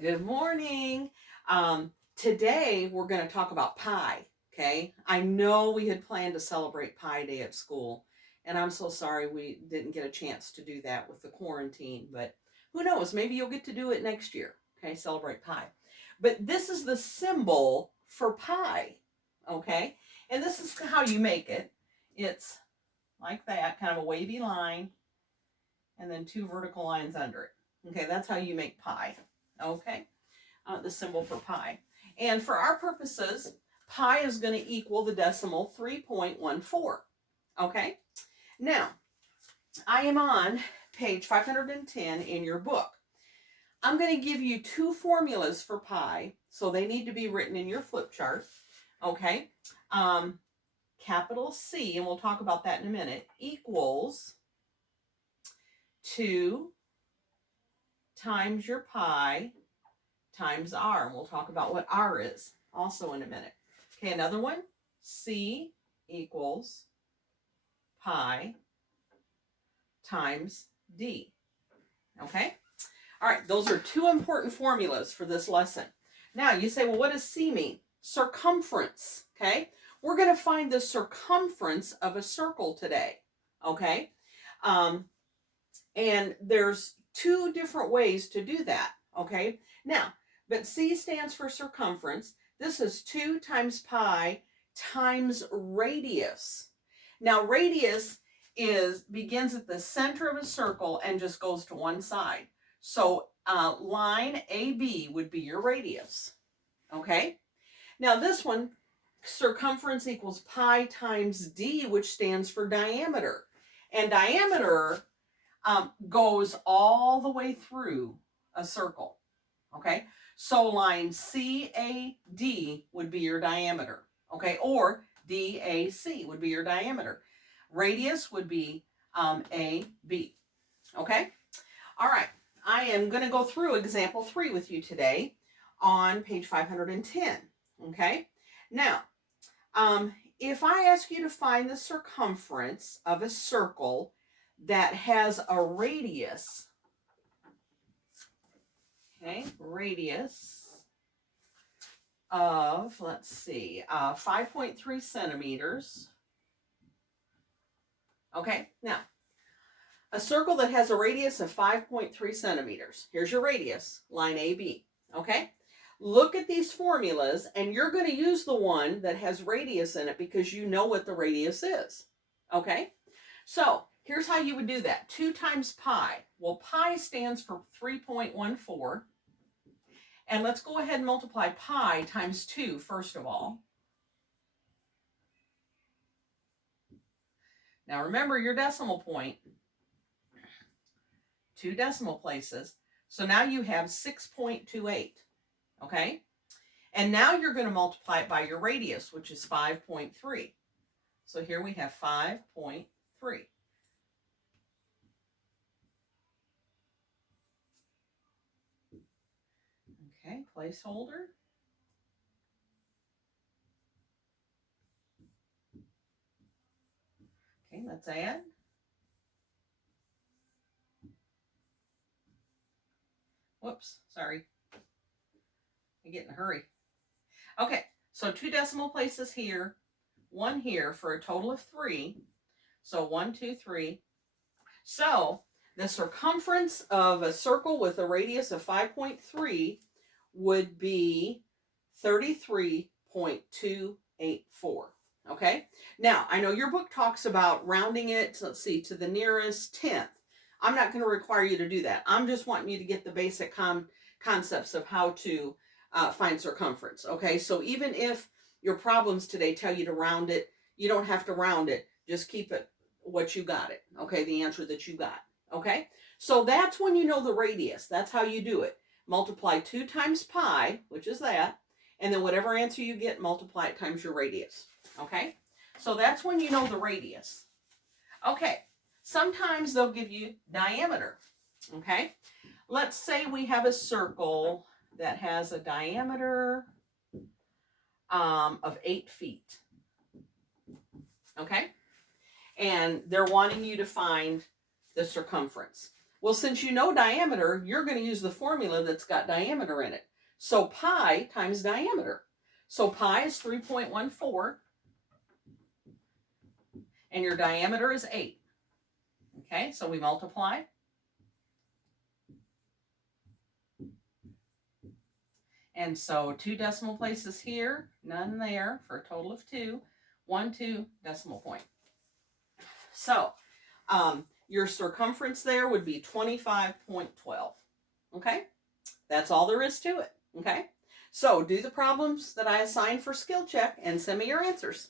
Good morning. Today we're going to talk about pie. Okay. I know we had planned to celebrate Pie Day at school, and I'm so sorry we didn't get a chance to do that with the quarantine, but who knows? Maybe you'll get to do it next year. Okay. Celebrate pie. But this is the symbol for pie. Okay. And this is how you make it. It's like that, kind of a wavy line, and then two vertical lines under it. Okay. That's how you make pie. Okay. The symbol for pi. And for our purposes, pi is going to equal the decimal 3.14. Okay? Now, I am on page 510 in your book. I'm going to give you two formulas for pi, so they need to be written in your flip chart. Okay? Capital C, and we'll talk about that in a minute, equals 2 times your pi times r, and we'll talk about what r is also in a minute. Okay, another one, C equals pi times d. Okay, all right, those are two important formulas for this lesson. Now you say, well, what does C mean? Circumference. Okay, we're going to find the circumference of a circle today. Okay, and there's two different ways to do that. Okay, now, but C stands for circumference. This is 2 times pi times radius. Now, radius begins at the center of a circle and just goes to one side. So line AB would be your radius. Okay? Now, this one, circumference equals pi times d, which stands for diameter. And diameter goes all the way through a circle. Okay, so line CAD would be your diameter. Okay, or DAC would be your diameter. Radius would be AB. Okay, all right. I am going to go through example 3 with you today on page 510. Okay, now, if I ask you to find the circumference of a circle that has a radius, okay, radius of, let's see, 5.3 centimeters. Okay, now, a circle that has a radius of 5.3 centimeters. Here's your radius, line AB. Okay, look at these formulas, and you're going to use the one that has radius in it because you know what the radius is. Okay, so here's how you would do that. 2 times pi. Well, pi stands for 3.14. And let's go ahead and multiply pi times 2 first of all. Now remember your decimal point. 2 decimal places. So now you have 6.28. Okay? And now you're going to multiply it by your radius, which is 5.3. So here we have 5.3. Okay, placeholder. Okay, let's add. Whoops, sorry. I get in a hurry. Okay, so 2 decimal places here, 1 here for a total of 3. So 1, 2, 3. So the circumference of a circle with a radius of 5.3 would be 33.284. Okay, now I know your book talks about rounding it, let's see, to the nearest tenth. I'm not going to require you to do that. I'm just wanting you to get the basic concepts of how to find circumference. Okay, so even if your problems today tell you to round it, you don't have to round it. Just keep it what you got it. Okay, the answer that you got. Okay, so that's when you know the radius. That's how you do it. Multiply 2 times pi, which is that, and then whatever answer you get, multiply it times your radius. Okay, so that's when you know the radius. Okay, sometimes they'll give you diameter. Okay, let's say we have a circle that has a diameter of 8 feet. Okay, and they're wanting you to find the circumference. Well, since you know diameter, you're going to use the formula that's got diameter in it. So pi times diameter. So pi is 3.14, and your diameter is 8. Okay, so we multiply. And so 2 decimal places here, none there, for a total of 2. 1, 2 decimal point. So your circumference there would be 25.12. Okay, that's all there is to it. Okay, so do the problems that I assigned for skill check and send me your answers.